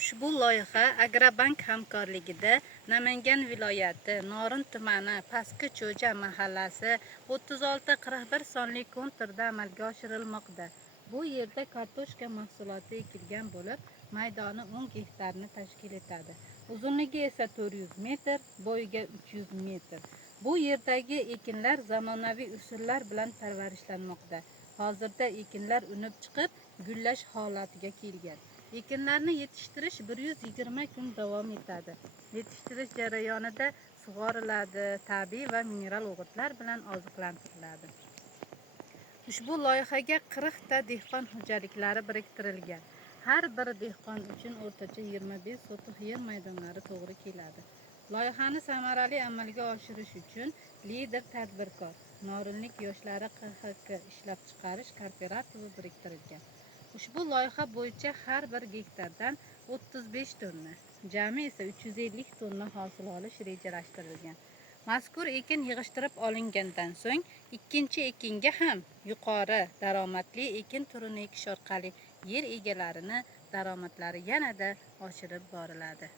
Ushbu loyiha Agrobank hamkorligida Namangan viloyati Norin tumani Pastki Cho'ja mahallasi 3641 sonli konturda amalga oshirilmoqda. Bu yerda kartoshka mahsuloti ekilgan bo'lib, maydoni 10 gektarni tashkil etadi. Uzunligi esa 400 metr, bo'yiga 300 metr. Bu yerdagi ekinlar zamonaviy usullar bilan parvarishlanmoqda. Hozirda ekinlar unib chiqib, gullash holatiga kelgan. Ekinlarni yetishtirish 120 kun davom etadi. Yetishtirish jarayonida sug'oriladi, tabiiy va mineral o'g'itlar bilan oziqlantiriladi. Ushbu loyihaga 40 ta dehqon xo'jaliklari biriktirilgan. Har bir dehqon uchun o'rtacha 25 sotix yer maydonlari to'g'ri keladi. Loyihani samarali amalga oshirish uchun lider tadbirkor Norinlik yoshlari QHK ishlab chiqarish kooperativi biriktirilgan. Ushbu loyiha bo'yicha har bir gektardan 35 tonna, jami esa 350 tonna hosil olish rejalashtirilgan. Mazkur ekin yig'ishtirib olingandan so'ng ikkinchi ekinga ham yuqori daromadli ekin turini ekish orqali yer egalarining daromadlari yanada oshirib boriladi.